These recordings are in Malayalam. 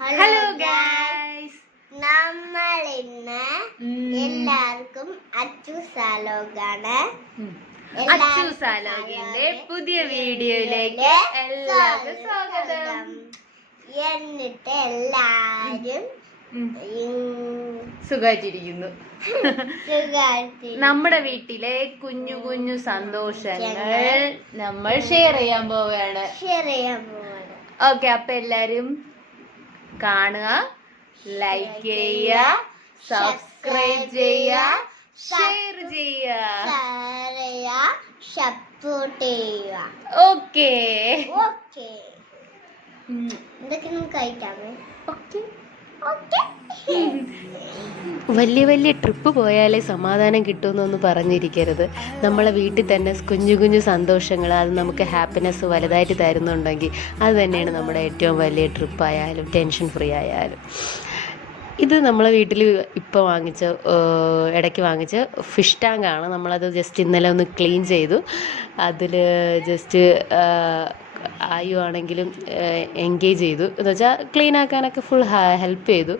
ഹലോ ഗൈസ് നമ്മൾ ഇന്ന് എല്ലാവർക്കും അച്ചു സാലോകാണ് അച്ചു സാലോകിന്റെ പുതിയ വീഡിയോയിലേക്ക് എല്ലാവർക്കും സ്വാഗതം. എന്നിട്ട് എല്ലാരും സുഖായിട്ടിരിക്കുന്നു. നമ്മുടെ വീട്ടിലെ കുഞ്ഞു കുഞ്ഞു സന്തോഷങ്ങൾ നമ്മൾ ഷെയർ ചെയ്യാൻ പോവുകയാണ്. ഷെയർ ചെയ്യാൻ പോവാണ് ഓക്കെ അപ്പൊ എല്ലാരും കാണുക ലൈക്ക് ചെയ്യുക സബ്സ്ക്രൈബ് ചെയ്യുക ഷെയർ ചെയ്യുക. സപ്പോർട്ട് ചെയ്യുക. ഓക്കേ ഓക്കെ എന്തൊക്കെ നമുക്ക് കഴിക്കാമോ? ഓക്കെ വലിയ വലിയ ട്രിപ്പ് പോയാലേ സമാധാനം കിട്ടുമെന്നൊന്നും പറഞ്ഞിരിക്കരുത്. നമ്മളെ വീട്ടിൽ തന്നെ കുഞ്ഞു കുഞ്ഞു സന്തോഷങ്ങൾ അത് നമുക്ക് ഹാപ്പിനെസ് വലുതായിട്ട് തരുന്നുണ്ടെങ്കിൽ അത് തന്നെയാണ് നമ്മുടെ ഏറ്റവും വലിയ ട്രിപ്പ് ആയാലും ടെൻഷൻ ഫ്രീ ആയാലും. ഇത് നമ്മളെ വീട്ടിൽ ഇപ്പോൾ വാങ്ങിച്ച ഇടയ്ക്ക് വാങ്ങിച്ച ഫിഷ് ടാങ്കാണ് നമ്മളത് ജസ്റ്റ് ഇന്നലെ ഒന്ന് ക്ലീൻ ചെയ്തു. അതിൽ ജസ്റ്റ് ആയു ആണെങ്കിലും എൻഗേജ് ചെയ്തു. എന്ന് വെച്ചാൽ ക്ലീൻ ആക്കാനൊക്കെ ഫുൾ ഹെൽപ്പ് ചെയ്തു.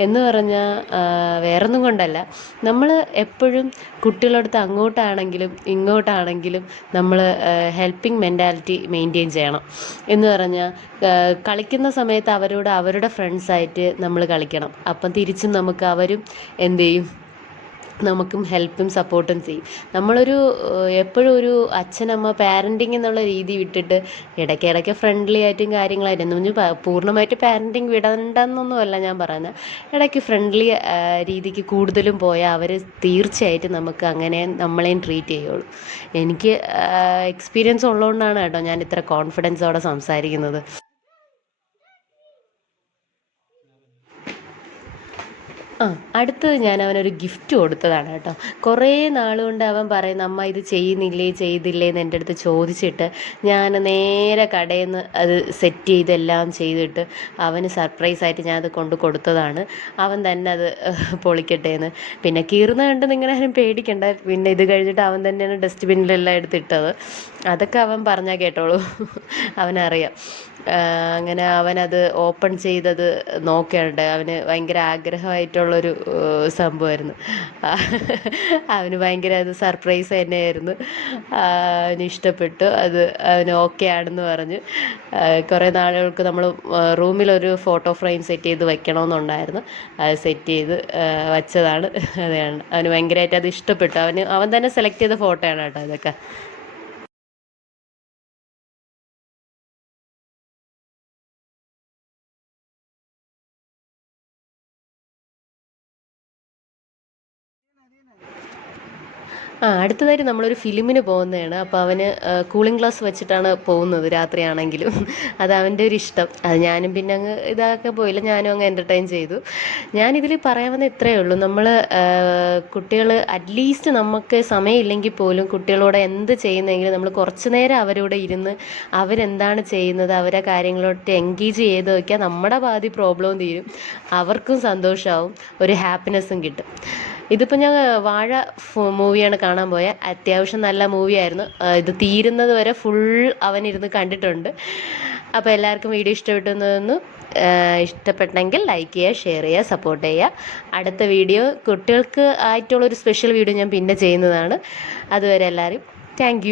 എന്ന് പറഞ്ഞാൽ വേറൊന്നും കൊണ്ടല്ല. നമ്മൾ എപ്പോഴും കുട്ടികളടുത്ത് അങ്ങോട്ടാണെങ്കിലും ഇങ്ങോട്ടാണെങ്കിലും നമ്മൾ ഹെൽപ്പിംഗ് മെന്റാലിറ്റി മെയിന്റെയിൻ ചെയ്യണം. എന്ന് പറഞ്ഞാൽ കളിക്കുന്ന സമയത്ത് അവരോട് അവരുടെ ഫ്രണ്ട്സായിട്ട് നമ്മൾ കളിക്കണം. അപ്പം തിരിച്ചും നമുക്ക് അവരും എന്ത് ചെയ്യും? നമുക്കും ഹെൽപ്പും സപ്പോർട്ടും ചെയ്യും. നമ്മളൊരു എപ്പോഴും ഒരു അച്ഛനമ്മ പാരന്റിങ് എന്നുള്ള രീതി വിട്ടിട്ട് ഇടയ്ക്കിടയ്ക്ക് ഫ്രണ്ട്ലി ആയിട്ടും കാര്യങ്ങളായിട്ടും എന്ന് പറഞ്ഞാൽ പൂർണമായിട്ട് പാരന്റിങ് വിടണ്ടെന്നൊന്നുമല്ല ഞാൻ പറയുന്നത് ഇടയ്ക്ക് ഫ്രണ്ട്ലി രീതിക്ക് കൂടുതലും പോയാൽ അവർ തീർച്ചയായിട്ടും നമുക്ക് അങ്ങനെ നമ്മളെയും ട്രീറ്റ് ചെയ്യുള്ളൂ. എനിക്ക് എക്സ്പീരിയൻസ് ഉള്ളതുകൊണ്ടാണ് കേട്ടോ ഞാൻ ഇത്ര കോൺഫിഡൻസോടെ സംസാരിക്കുന്നത്. ആ അടുത്തത് ഞാൻ അവനൊരു ഗിഫ്റ്റ് കൊടുത്തതാണ് കേട്ടോ. കുറേ നാളുകൊണ്ട് അവൻ പറയുന്ന അമ്മ ഇത് ചെയ്യുന്നില്ലേ ചെയ്തില്ലേ എന്ന് എന്റെ അടുത്ത് ചോദിച്ചിട്ട് ഞാൻ നേരെ കടയിൽ നിന്ന് അത് സെറ്റ് ചെയ്തെല്ലാം ചെയ്തിട്ട് അവന് ഞാൻ അത് കൊണ്ട് കൊടുത്തതാണ്. അവൻ തന്നെ അത് പൊളിക്കട്ടെ എന്ന്. പിന്നെ കീറുന്ന കണ്ട് നിങ്ങളെ ആരും പേടിക്കണ്ട. പിന്നെ ഇത് കഴിഞ്ഞിട്ട് അവൻ തന്നെയാണ് ഡസ്റ്റ്ബിന്നിലെല്ലാം എടുത്തിട്ടത്. അതൊക്കെ അവൻ പറഞ്ഞാൽ കേട്ടോളൂ. അവനറിയാം. അങ്ങനെ അവനത് ഓപ്പൺ ചെയ്തത് നോക്കേണ്ട. അവന് ഭയങ്കര ആഗ്രഹമായിട്ടുള്ളൊരു സംഭവമായിരുന്നു. അവന് ഭയങ്കര അത് സർപ്രൈസ് തന്നെയായിരുന്നു. അവന് ഇഷ്ടപ്പെട്ടു. അത് അവന് ഓക്കെ ആണെന്ന് പറഞ്ഞു. കുറേ നാളുകൾക്ക് നമ്മൾ റൂമിലൊരു ഫോട്ടോ ഫ്രെയിം സെറ്റ് ചെയ്ത് വെക്കണമെന്നുണ്ടായിരുന്നു. അത് സെറ്റ് ചെയ്ത് വെച്ചതാണ്. അതാണ്. അവന് ഭയങ്കരമായിട്ട് അത് ഇഷ്ടപ്പെട്ടു. അവന് അവൻ തന്നെ സെലക്ട് ചെയ്ത ഫോട്ടോയാണ് കേട്ടോ ഇതൊക്കെ. ആ അടുത്തതായിട്ട് നമ്മളൊരു ഫിലിമിന് പോകുന്നതാണ്. അപ്പോൾ അവന് കൂളിംഗ് ഗ്ലാസ് വെച്ചിട്ടാണ് പോകുന്നത് രാത്രിയാണെങ്കിലും. അത് അവന്റെ ഒരു ഇഷ്ടം. അത് ഞാനും പിന്നെ അങ്ങ് ഇതാക്കെ പോയില്ല. ഞാനും അങ്ങ് എന്റർടൈൻ ചെയ്തു. ഞാനിതിൽ പറയാവുന്ന ഇത്രയേ ഉള്ളൂ. നമ്മൾ കുട്ടികൾ അറ്റ്ലീസ്റ്റ് നമുക്ക് സമയമില്ലെങ്കിൽ പോലും കുട്ടികളോട് എന്ത് ചെയ്യുന്നെങ്കിലും നമ്മൾ കുറച്ച് നേരം അവരോട് ഇരുന്ന് അവരെന്താണ് ചെയ്യുന്നത് അവരെ കാര്യങ്ങളോട്ട് എൻഗേജ് ചെയ്ത് നോക്കിയാൽ നമ്മുടെ പാതി പ്രോബ്ലവും തീരും. അവർക്കും സന്തോഷമാവും ഒരു ഹാപ്പിനെസ്സും കിട്ടും. ഇതിപ്പോൾ ഞാൻ വാഴ മൂവിയാണ് കാണാൻ പോയത് അത്യാവശ്യം നല്ല മൂവിയായിരുന്നു. ഇത് തീരുന്നത് വരെ ഫുൾ അവനിരുന്ന് കണ്ടിട്ടുണ്ട്. അപ്പോൾ എല്ലാവർക്കും വീഡിയോ ഇഷ്ടപ്പെട്ടെന്നു ഇഷ്ടപ്പെട്ടെങ്കിൽ ലൈക്ക് ചെയ്യുക ഷെയർ ചെയ്യുക സപ്പോർട്ട് ചെയ്യുക. അടുത്ത വീഡിയോ കുട്ടികൾക്ക് ആയിട്ടുള്ളൊരു സ്പെഷ്യൽ വീഡിയോ ഞാൻ പിന്നെ ചെയ്യുന്നതാണ്. അതുവരെ എല്ലാവരും താങ്ക്